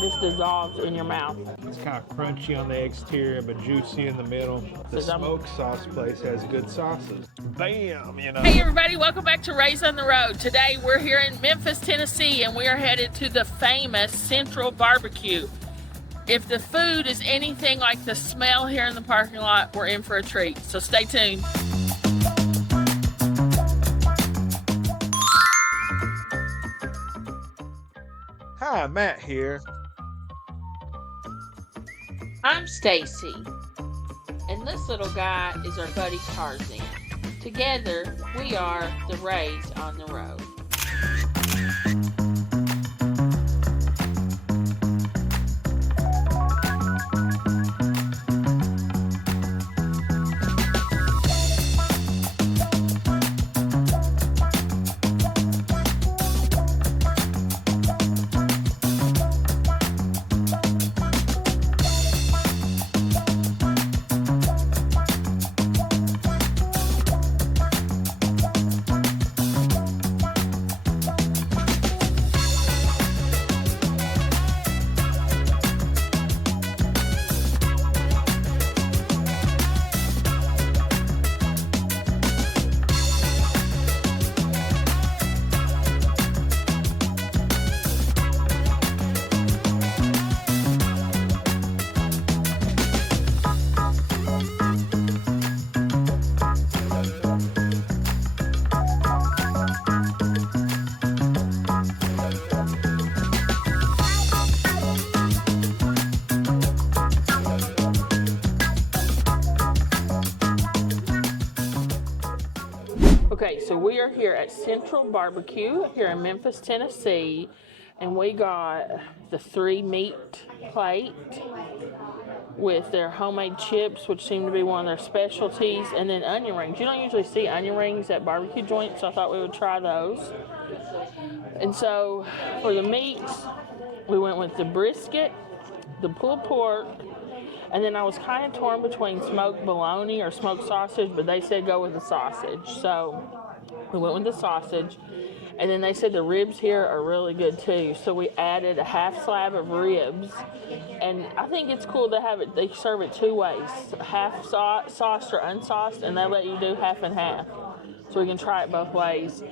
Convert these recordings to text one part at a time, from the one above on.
just dissolves in your mouth. It's kind of crunchy on the exterior, but juicy in the middle. The smoke sauce place has good sauces. Bam, you know. Hey everybody, welcome back to Raised on the Road. Today we're here in Memphis, Tennessee, and we are headed to the famous Central BBQ. If the food is anything like the smell here in the parking lot, we're in for a treat. So stay tuned. Hi, Matt here. I'm Staci, and this little guy is our buddy Tarzan. Together, we are the Raised on the Road. Okay, so we are here at Central BBQ here in Memphis, Tennessee, and we got the 3-meat plate with their homemade chips, which seem to be one of their specialties, and then onion rings. You don't usually see onion rings at barbecue joints, so I thought we would try those. And so for the meats, we went with the brisket, the pulled pork, and then I was kind of torn between smoked bologna or smoked sausage, but they said go with the sausage. So we went with the sausage. And then they said the ribs here are really good too. So we added a half slab of ribs. And I think it's cool to have it, they serve it two ways. Half sauced or unsauced, and they let you do half and half. So we can try it both ways.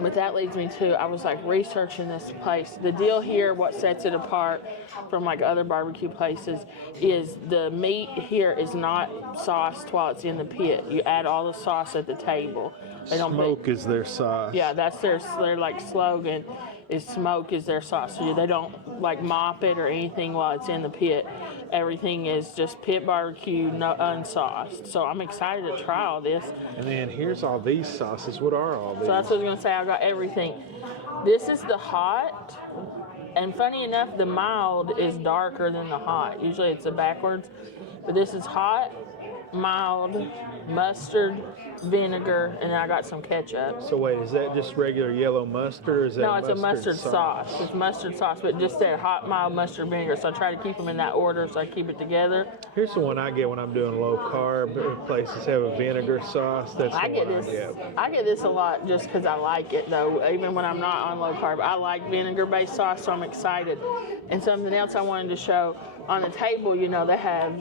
But that leads me to, I was like researching this place. The deal here, what sets it apart from like other barbecue places, is the meat here is not sauced while it's in the pit. You add all the sauce at the table. They don't Smoke is their sauce. Yeah, that's their like slogan, is smoke is their sauce. So they don't like mop it or anything while it's in the pit. Everything is just pit barbecue, no unsauced. So I'm excited to try all this. And then here's all these sauces. What are all these? So that's what I was going to say. I got everything. This is the hot. And funny enough, the mild is darker than the hot. Usually it's the backwards. But this is hot, mild, mustard, vinegar, and then I got some ketchup. So wait, is that just regular yellow mustard, or is that No, it's a mustard sauce. It's mustard sauce, but just that hot, mild mustard vinegar. So I try to keep them in that order so I keep it together. Here's the one I get when I'm doing low carb. Places have a vinegar sauce. That's the I get one this. I get. I get this a lot just because I like it, though. Even when I'm not on low carb, I like vinegar-based sauce, so I'm excited. And something else I wanted to show on the table, you know, they have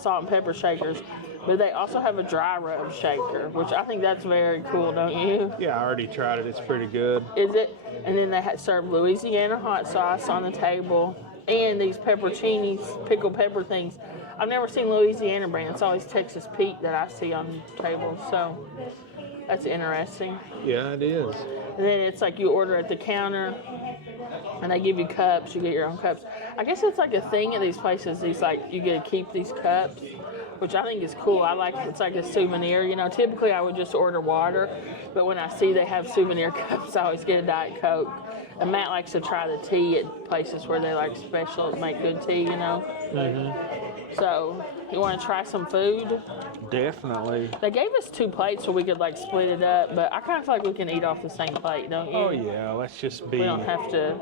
salt and pepper shakers, but they also have a dry rub shaker, which I think that's very cool, don't you? Yeah, I already tried it. It's pretty good. Is it? And then they serve Louisiana hot sauce on the table and these pepperoncinis, pickled pepper things. I've never seen Louisiana brand. It's always Texas Pete that I see on the table, so that's interesting. Yeah, it is. And then it's like you order at the counter, and they give you cups. You get your own cups. I guess it's like a thing at these places. These like you get to keep these cups, which I think is cool. I like it's like a souvenir. You know, typically I would just order water, but when I see they have souvenir cups, I always get a Diet Coke. And Matt likes to try the tea at places where they like special make good tea. You know. Mm-hmm. So you want to try some food? Definitely. They gave us 2 plates so we could like split it up, but I kind of feel like we can eat off the same plate, don't you? Oh yeah, let's just be. We don't have to.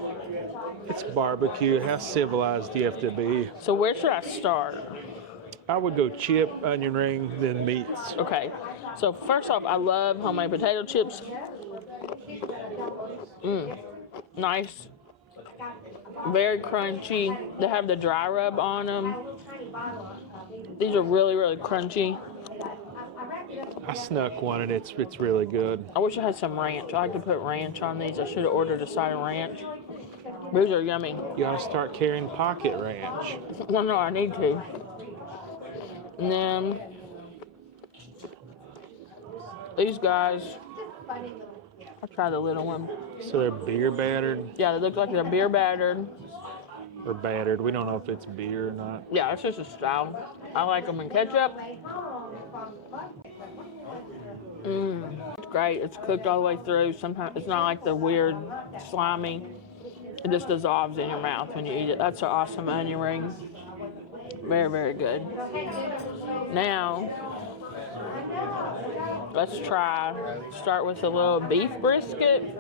It's barbecue. How civilized do you have to be? So where should I start? I would go chip, onion ring, then meats. Okay. So first off, I love homemade potato chips. Nice. Very crunchy. They have the dry rub on them. These are really, really crunchy. I snuck one and it's really good. I wish I had some ranch. I like to put ranch on these. I should have ordered a side of ranch. These are yummy. You ought to start carrying pocket ranch. Well, no, I need to. And then these guys, I'll try the little one. So they're beer battered Yeah, they look like they're beer battered. or battered. We don't know if it's beer or not. Yeah, it's just a style. I like them in ketchup. It's great. It's cooked all the way through. Sometimes it's not like the weird slimy. It just dissolves in your mouth when you eat it. That's an awesome onion ring. Very, very good. Now, let's start with a little beef brisket.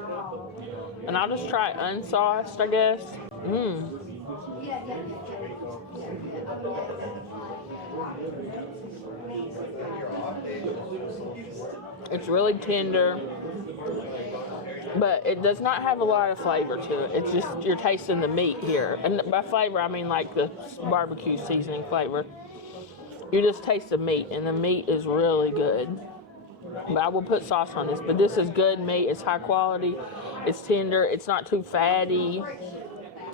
And I'll just try unsauced, I guess. It's really tender, but it does not have a lot of flavor to it. It's just you're tasting the meat here. And by flavor, I mean like the barbecue seasoning flavor. You just taste the meat, and the meat is really good. But I will put sauce on this. But this is good meat. It's high quality. It's tender. It's not too fatty.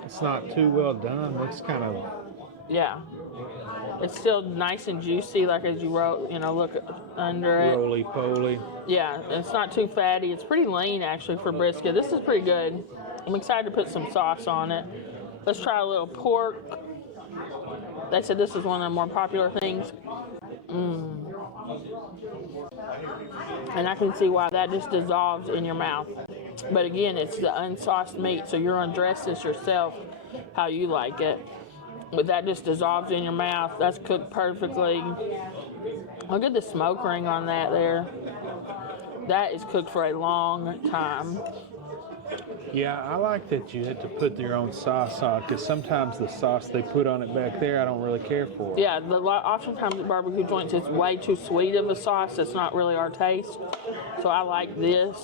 It's not too well done. Looks kind of... Yeah. It's still nice and juicy, like as you wrote, look under it. roly-poly. Yeah, it's not too fatty. It's pretty lean, actually, for brisket. This is pretty good. I'm excited to put some sauce on it. Let's try a little pork. They said this is one of the more popular things. And I can see why that just dissolves in your mouth. But again, it's the unsauced meat, so you're going to dress this yourself how you like it. But that just dissolves in your mouth. That's cooked perfectly. Look at the smoke ring on that there. That is cooked for a long time. Yeah, I like that you had to put your own sauce on, because sometimes the sauce they put on it back there, I don't really care for. Yeah, oftentimes at barbecue joints, it's way too sweet of a sauce. It's not really our taste. So I like this.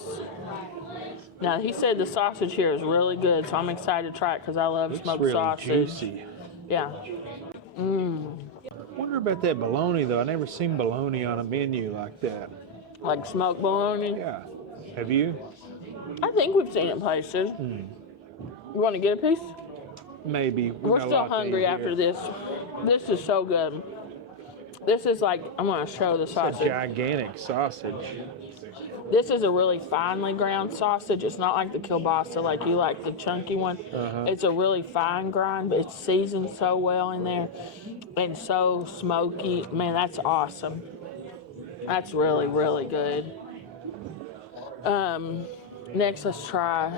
Now, he said the sausage here is really good, so I'm excited to try it because I love smoked really sausage. Juicy. Yeah. I wonder about that bologna, though. I never seen bologna on a menu like that. Like smoked bologna? Yeah. Have you? I think we've seen it places. You want to get a piece? Maybe. We're still hungry after this. This is so good. This is like, I'm going to show the It's a sausage. gigantic sausage. This is a really finely ground sausage. It's not like the kielbasa, like you like the chunky one. It's a really fine grind, but it's seasoned so well in there and so smoky. Man, that's awesome. That's really, really good. Next, let's try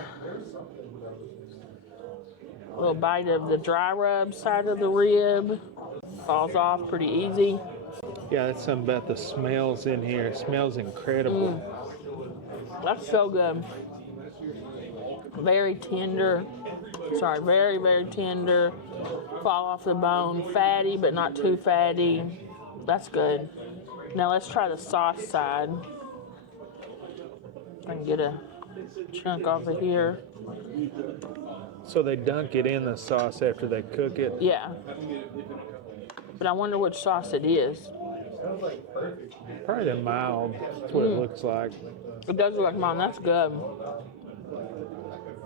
a little bite of the dry rub side of the rib. Falls off pretty easy. Yeah, that's something about the smells in here. It smells incredible. That's so good. Very tender. Sorry, very, very tender. Fall off the bone. Fatty, but not too fatty. That's good. Now let's try the sauce side. I can get a chunk off of here. So they dunk it in the sauce after they cook it? Yeah. But I wonder which sauce it is. Probably the mild. That's what it looks like. It does look like mine. That's good.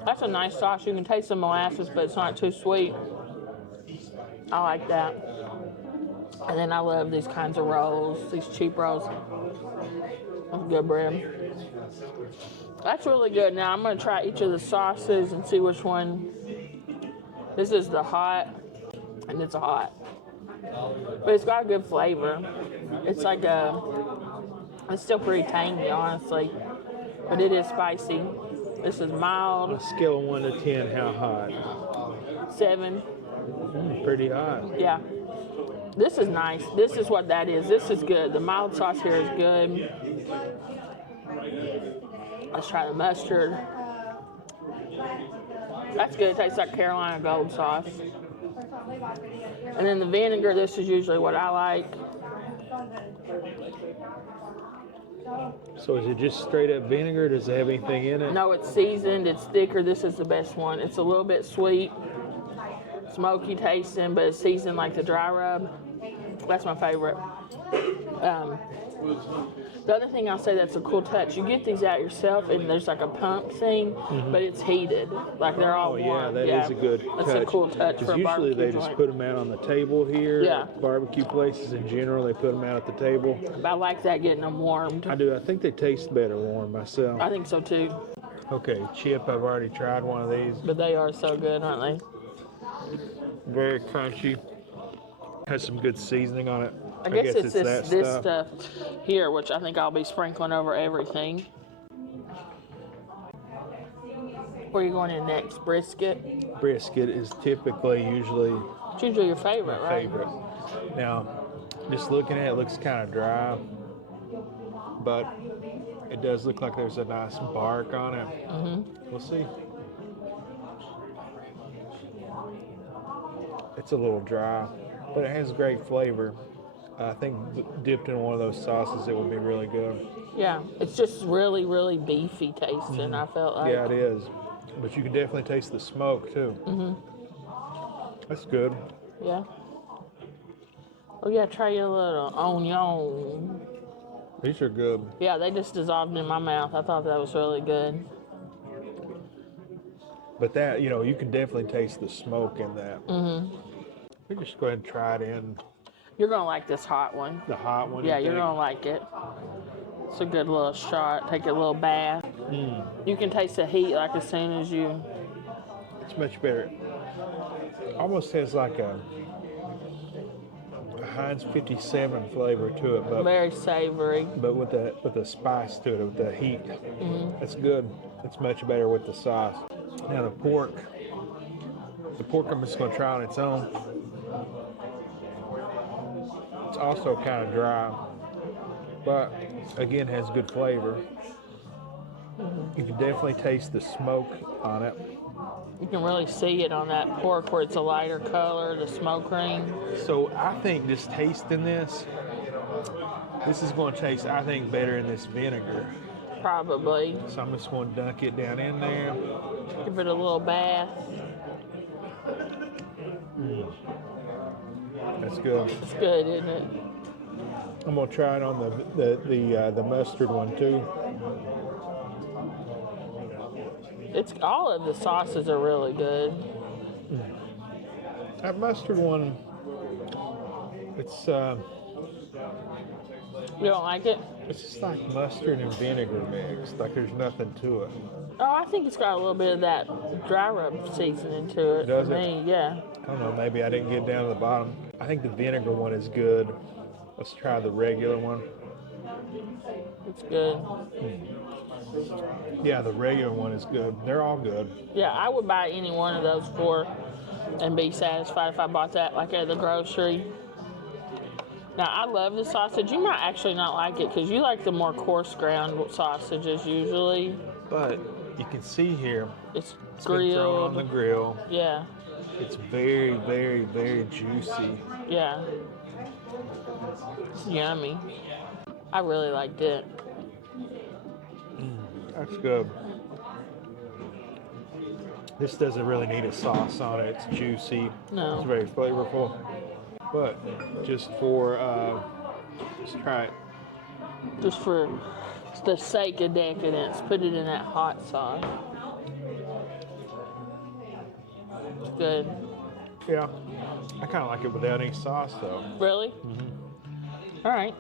That's a nice sauce. You can taste the molasses, but it's not too sweet. I like that. And then I love these kinds of rolls, these cheap rolls. That's good bread. That's really good. Now I'm going to try each of the sauces and see which one. This is the hot, and it's a hot. But it's got a good flavor. It's like it's still pretty tangy, honestly. But it is spicy. This is On mild. a scale of 1 to 10, how hot? 7. Pretty hot. Yeah. This is nice. This is what that is. This is good. The mild sauce here is good. Let's try the mustard. That's good. It tastes like Carolina Gold sauce. And then the vinegar, this is usually what I like. So is it just straight up vinegar? Does it have anything in it? No, it's seasoned. It's thicker. This is the best one. It's a little bit sweet. smoky tasting, but it's seasoned like the dry rub. That's my favorite. The other thing I'll say that's a cool touch, you get these out yourself and there's like a pump thing, but it's heated. Like they're all warm. That is a good touch. That's a cool touch for a usually barbecue they joint. just put them out on the table here. Yeah. At barbecue places in general, they put them out at the table. But I like that, getting them warmed. I do. I think they taste better warm myself. I think so too. Okay, chip. I've already tried one of these. But they are so good, aren't they? Very crunchy. Has some good seasoning on it. I guess it's that this stuff here, which I think I'll be sprinkling over everything. Where are you going in next? Brisket? Brisket is usually It's usually your favorite, my right? favorite. Now, just looking at it, looks kind of dry, but it does look like there's a nice bark on it. We'll see. It's a little dry, but it has great flavor. I think dipped in one of those sauces, it would be really good. Yeah, it's just really, really beefy tasting, I felt like. Yeah, it is. But you can definitely taste the smoke, too. That's good. Yeah. Oh, yeah, try your little onion. These are good. Yeah, they just dissolved in my mouth. I thought that was really good. But that, you can definitely taste the smoke in that. We just go ahead and try it in You're going to like this hot one. the hot one. Yeah, you're going to like it. It's a good little shot. Take a little bath. You can taste the heat like as soon as you... It's much better. Almost has like a Heinz 57 flavor to it, but Very savory. with the spice to it, with the heat. It's good. It's much better with the sauce. Now the pork I'm just going to try on its own. It's also kind of dry, but again has good flavor. You can definitely taste the smoke on it. You can really see it on that pork where it's a lighter color, the smoke ring. So I think just tasting this is going to taste, I think, better in this vinegar. Probably. So I'm just going to dunk it down in there. Give it a little bath. That's good. It's good, isn't it? I'm going to try it on the mustard one too. It's all of the sauces are really good. That mustard one, it's You don't like it? it's just like mustard and vinegar mixed. Like there's nothing to it. Oh, I think it's got a little bit of that dry rub seasoning to it. Does for it? me, yeah. I don't know. Maybe I didn't get down to the bottom. I think the vinegar one is good. Let's try the regular one. It's good. Yeah, the regular one is good. They're all good. Yeah, I would buy any one of those four and be satisfied if I bought that like at the grocery. Now, I love the sausage. You might actually not like it because you like the more coarse ground sausages usually. But you can see here, It's it's been thrown on grilled. the grill. Yeah, It's very, very, very juicy. yeah. It's yummy. I really liked it. That's good. This doesn't really need a sauce on it. It's juicy. No. It's very flavorful. But just for, let's try it. Just for the sake of decadence, put it in that hot sauce. It's good. Yeah. I kind of like it without any sauce though. Really? All right.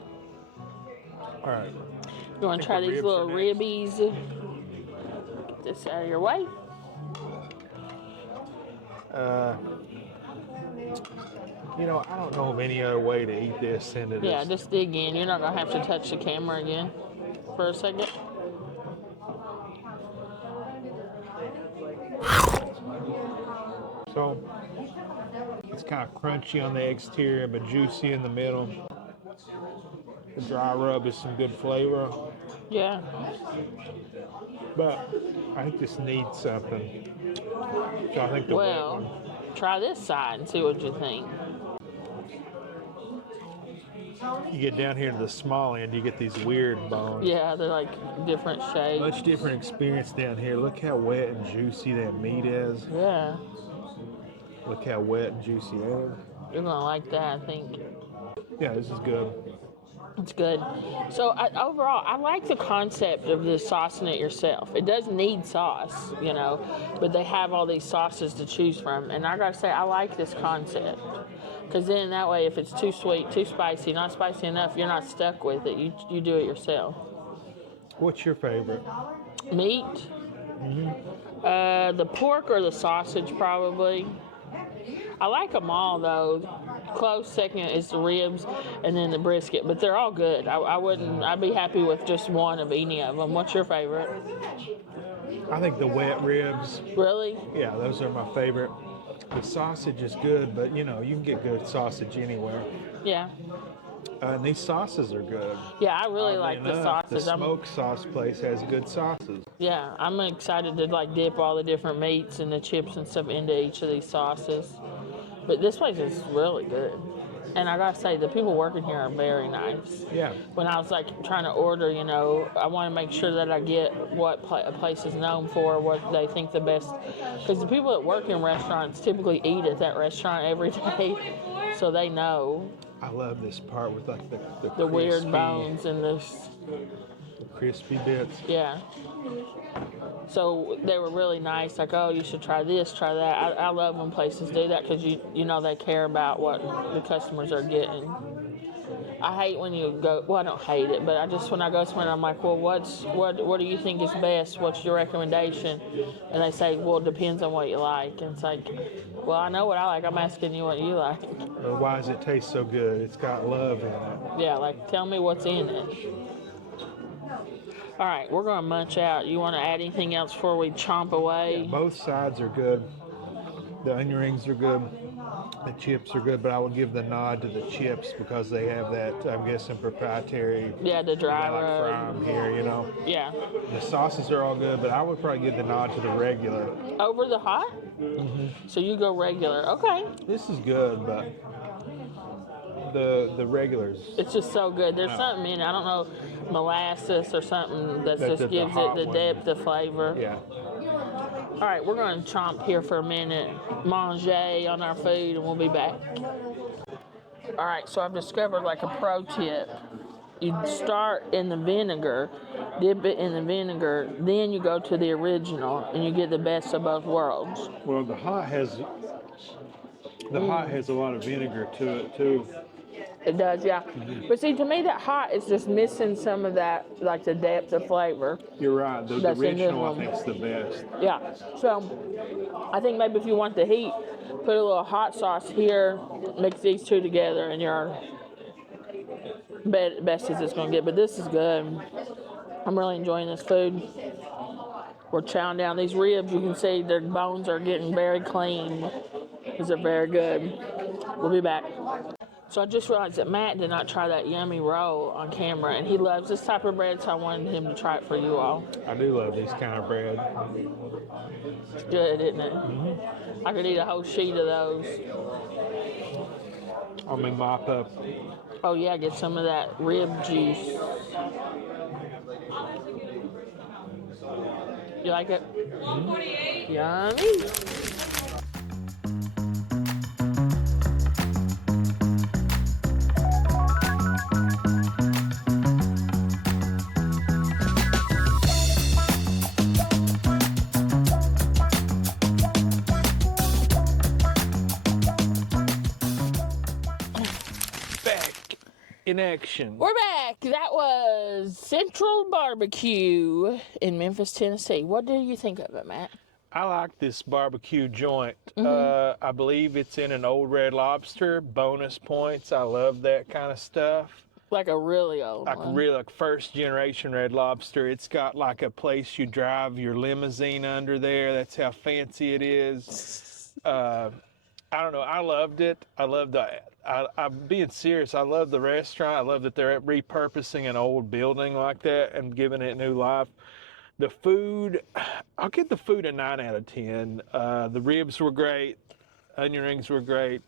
All right. You want to try the these ribs little are next. ribbies? Get this out of your way. I don't know of any other way to eat this into this. Yeah, just dig in. You're not going to have to touch the camera again for a second. So it's kind of crunchy on the exterior, but juicy in the middle. The dry rub is some good flavor, Yeah. but I think this needs something. So I think the wet Well, one. try this side and see what you think. You get down here to the small end, you get these weird bones. Yeah, they're like different shapes. Much different experience down here. Look how wet and juicy that meat is. Yeah. Look how wet and juicy it is. You're gonna like that, I think. Yeah, this is good. It's good. So overall, I like the concept of the saucing it yourself. It does need sauce, you know, but they have all these sauces to choose from. And I gotta say, I like this concept. Because then that way, if it's too sweet, too spicy, not spicy enough, you're not stuck with it. You do it yourself. What's your favorite? Meat? The pork or the sausage, probably. I like them all, though. Close second is the ribs and then the brisket, but they're all good. I'd be happy with just one of any of them. What's your favorite? I think the wet ribs. Really? Yeah, those are my favorite. The sausage is good, but you know, you can get good sausage anywhere. Yeah. And these sauces are good. Yeah, I really Oddly like the enough, sauces. The smoke sauce place has good sauces. Yeah, I'm excited to like dip all the different meats and the chips and stuff into each of these sauces. But this place is really good. And I gotta say, the people working here are very nice. Yeah. When I was like trying to order, you know, I want to make sure that I get what a place is known for, what they think the best. Because the people that work in restaurants typically eat at that restaurant every day, so they know. I love this part with like the The crispy, weird bones and the crispy bits. yeah. So they were really nice, like, oh, you should try this, try that. I love when places do that because you know they care about what the customers are getting. I hate when you go, well, I don't hate it, but when I go somewhere, I'm like, well, what do you think is best? What's your recommendation? And they say, well, it depends on what you like. And it's like, well, I know what I like. I'm asking you what you like. Or why does it taste so good? It's got love in it. Yeah, like, tell me what's in it. All right, we're going to munch out. You want to add anything else before we chomp away? Yeah, both sides are good. The onion rings are good. The chips are good, but I would give the nod to the chips because they have that, I'm guessing, proprietary. Yeah, the dry like rub. fry 'em here, you know. Yeah. The sauces are all good, but I would probably give the nod to the regular. Over the hot? So you go regular. Okay. This is good, but the regulars. It's just so good. There's something in it. I don't know, molasses or something that That's just the gives it hot the one. depth of flavor. Yeah. All right, we're going to chomp here for a minute, manger on our food, and we'll be back. All right, so I've discovered like a pro tip. You start in the vinegar, dip it in the vinegar, then you go to the original, and you get the best of both worlds. Well, the hot has a lot of vinegar to it too. It does, yeah. But see, to me, that hot is just missing some of that, like the depth of flavor. You're right. The That's in this original, I one. think, is the best. Yeah. So I think maybe if you want the heat, put a little hot sauce here, mix these two together, and your best as it's going to get. But this is good. I'm really enjoying this food. We're chowing down these ribs. You can see their bones are getting very clean. These are very good. We'll be back. So I just realized that Matt did not try that yummy roll on camera, and he loves this type of bread, so I wanted him to try it for you all. I do love these kind of bread. It's good, isn't it? I could eat a whole sheet of those. I mean, mop up. Oh yeah, get some of that rib juice. You like it? Yummy. Back in action. We're back. That was Central BBQ in Memphis, Tennessee. What do you think of it, Matt? I like this barbecue joint. I believe it's in an old Red Lobster. Bonus points. I love that kind of stuff. Like a really old Like one. really like first generation Red Lobster. It's got like a place you drive your limousine under there. That's how fancy it is. I don't know. I loved it. I loved I'm being serious. I love the restaurant. I love that they're repurposing an old building like that and giving it new life. The food, I'll give the food a 9 out of 10. The ribs were great. Onion rings were great.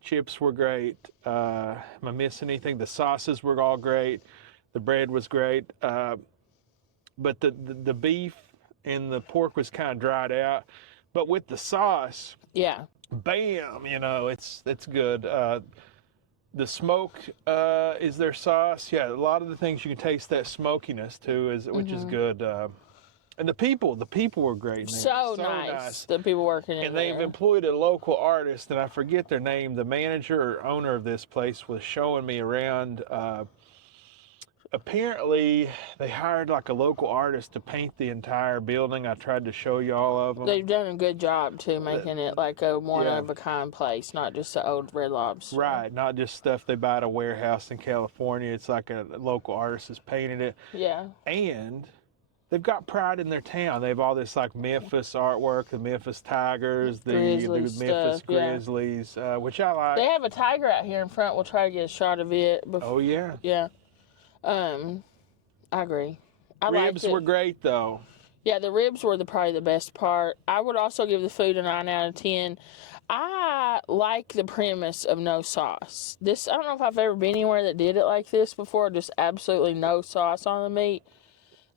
Chips were great. Am I missing anything? The sauces were all great. The bread was great. But the beef and the pork was kind of dried out. But with the sauce, Yeah. bam, it's good. The smoke is their sauce. Yeah, a lot of the things you can taste that smokiness too, which is good. And the people were great. Man. So nice. The people working in and there. they've employed a local artist, and I forget their name. The manager or owner of this place was showing me around. Apparently, they hired like a local artist to paint the entire building. I tried to show you all of them. They've done a good job too, making it like a one-of-a-kind place, not just the old Red Lobster. Right, not just stuff they buy at a warehouse in California. It's like a local artist has painted it. Yeah. And they've got pride in their town. They have all this like Memphis artwork, the Memphis Tigers, the Memphis stuff, Grizzlies, which I like. They have a tiger out here in front. We'll try to get a shot of it. Oh, yeah. Yeah. I agree. Ribs were great, though. Yeah, the ribs were probably the best part. I would also give the food a 9 out of 10. I like the premise of no sauce. I don't know if I've ever been anywhere that did it like this before, just absolutely no sauce on the meat.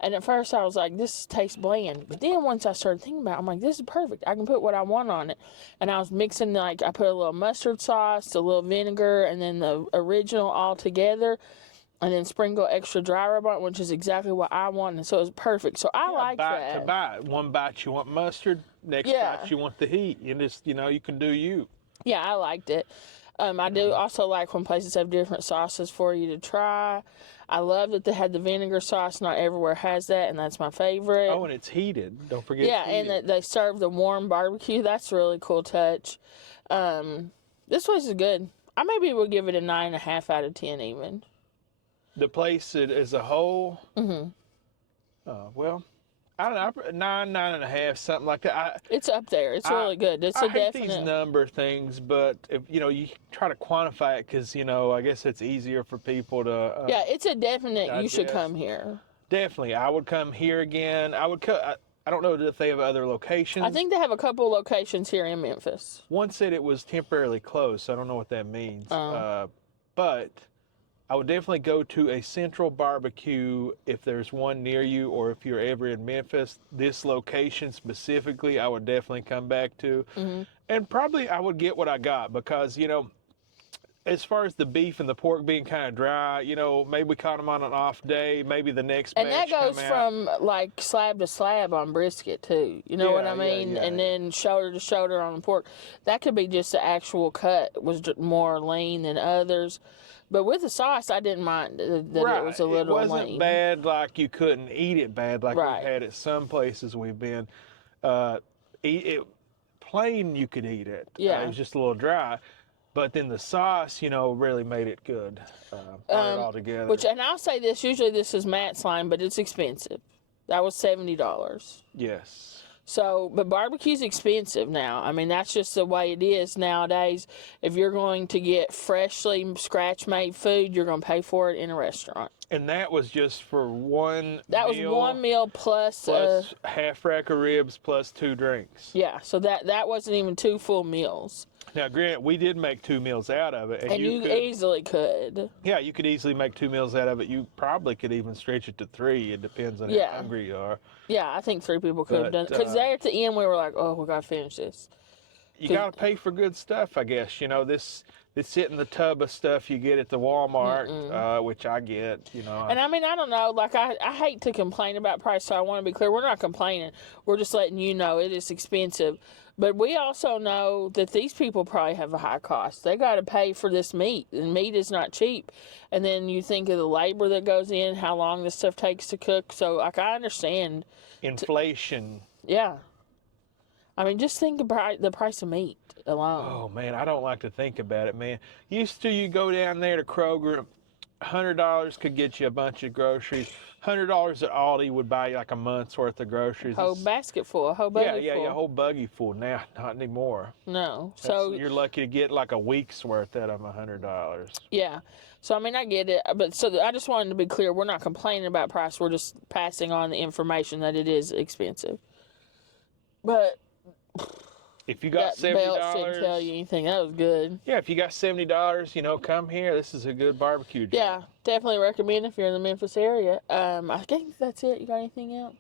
And at first I was like, this tastes bland. But then once I started thinking about it, I'm like, this is perfect. I can put what I want on it. And I was mixing, I put a little mustard sauce, a little vinegar, and then the original all together. And then sprinkle extra dry rub on it, which is exactly what I want. And so it was perfect. So I like that. To bite. One bite you want mustard, next bite you want the heat. You just, you can do you. Yeah, I liked it. I do also like when places have different sauces for you to try. I love that they had the vinegar sauce. Not everywhere has that, and that's my favorite. Oh, and it's heated. Don't forget it's heated. And they serve the warm barbecue. That's a really cool touch. This place is good. I maybe would give it a 9.5 out of 10 even. The place as a whole, well, I don't know, 9.5, something like that. It's up there. It's really good. It's I hate these number things, but if you try to quantify it because I guess it's easier for people to. Yeah, it's a definite. Digest. You should come here. Definitely, I would come here again. I don't know if they have other locations. I think they have a couple locations here in Memphis. One said it was temporarily closed, so I don't know what that means. But I would definitely go to a Central BBQ if there's one near you, or if you're ever in Memphis. This location specifically, I would definitely come back to. And probably I would get what I got because, as far as the beef and the pork being kind of dry, maybe we caught them on an off day, maybe the next batch. And that goes from like slab to slab on brisket too. You know what I mean? And then shoulder to shoulder on the pork. That could be just the actual cut was more lean than others. But with the sauce, I didn't mind that it was a little lean. It wasn't bad like you couldn't eat it bad like we've had at some places we've been. Plain, you could eat it. Yeah. It was just a little dry. But then the sauce, really made it good. Brought it all together. And I'll say this, usually this is Matt's line, but it's expensive. That was $70. Yes. So, but barbecue's expensive now. I mean, that's just the way it is nowadays. If you're going to get freshly scratch-made food, you're going to pay for it in a restaurant. And that was just for one That meal, was one meal plus half rack of ribs plus 2 drinks. Yeah, so that wasn't even 2 full meals. Now, granted, we did make 2 meals out of it. And you easily could. Yeah, you could easily make 2 meals out of it. You probably could even stretch it to 3. It depends on how hungry you are. Yeah, I think 3 people could have done it. Because there at the end, we were like, oh, we got to finish this. You got to pay for good stuff, I guess. This hitting the tub of stuff you get at the Walmart, which I get, And I mean, I don't know. Like, I hate to complain about price, so I want to be clear. We're not complaining. We're just letting you know it is expensive. But we also know that these people probably have a high cost. They got to pay for this meat, and meat is not cheap. And then you think of the labor that goes in, how long this stuff takes to cook. So, like, I understand. Inflation. Yeah. I mean, just think about the price of meat alone. Oh, man, I don't like to think about it, man. Used to, you go down there to Kroger, $100 could get you a bunch of groceries. $100 at Aldi would buy you like a month's worth of groceries. Whole basket full, a whole buggy full. Yeah, a whole buggy full. Now, not anymore. No. So you're lucky to get like a week's worth out of $100. Yeah. So, I mean, I get it. But so I just wanted to be clear. We're not complaining about price. We're just passing on the information that it is expensive. But if you got $70, belt shouldn't tell you anything. That was good. Yeah, if you got $70, come here. This is a good barbecue joint. Yeah, definitely recommend if you're in the Memphis area. I think that's it. You got anything else?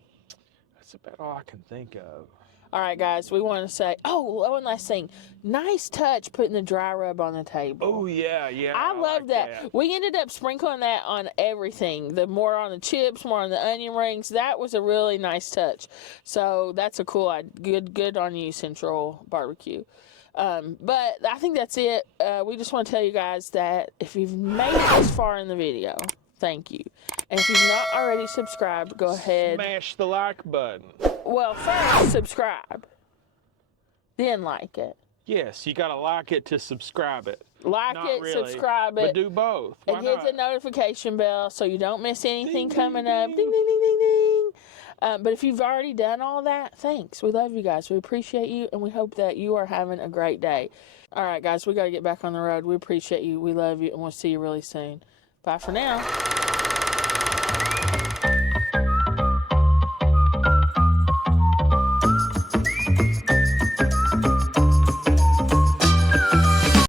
That's about all I can think of. All right, guys, we want to say, one last thing. Nice touch putting the dry rub on the table. Oh, yeah, yeah. I love like that. We ended up sprinkling that on everything. The more on the chips, more on the onion rings. That was a really nice touch. So that's a cool idea. Good on you, Central BBQ. But I think that's it. We just want to tell you guys that if you've made it this far in the video, thank you. And if you've not already subscribed, go ahead. Smash the like button. Well, first, subscribe. Then like it. Yes, you got to like it to subscribe it. Like Not it, really, subscribe it. But do both. Why And hit not? the notification bell so you don't miss anything Ding, coming ding, up. ding. Ding, ding, ding, ding, ding. But if you've already done all that, thanks. We love you guys. We appreciate you, and we hope that you are having a great day. All right, guys, we got to get back on the road. We appreciate you. We love you, and we'll see you really soon. Bye for now.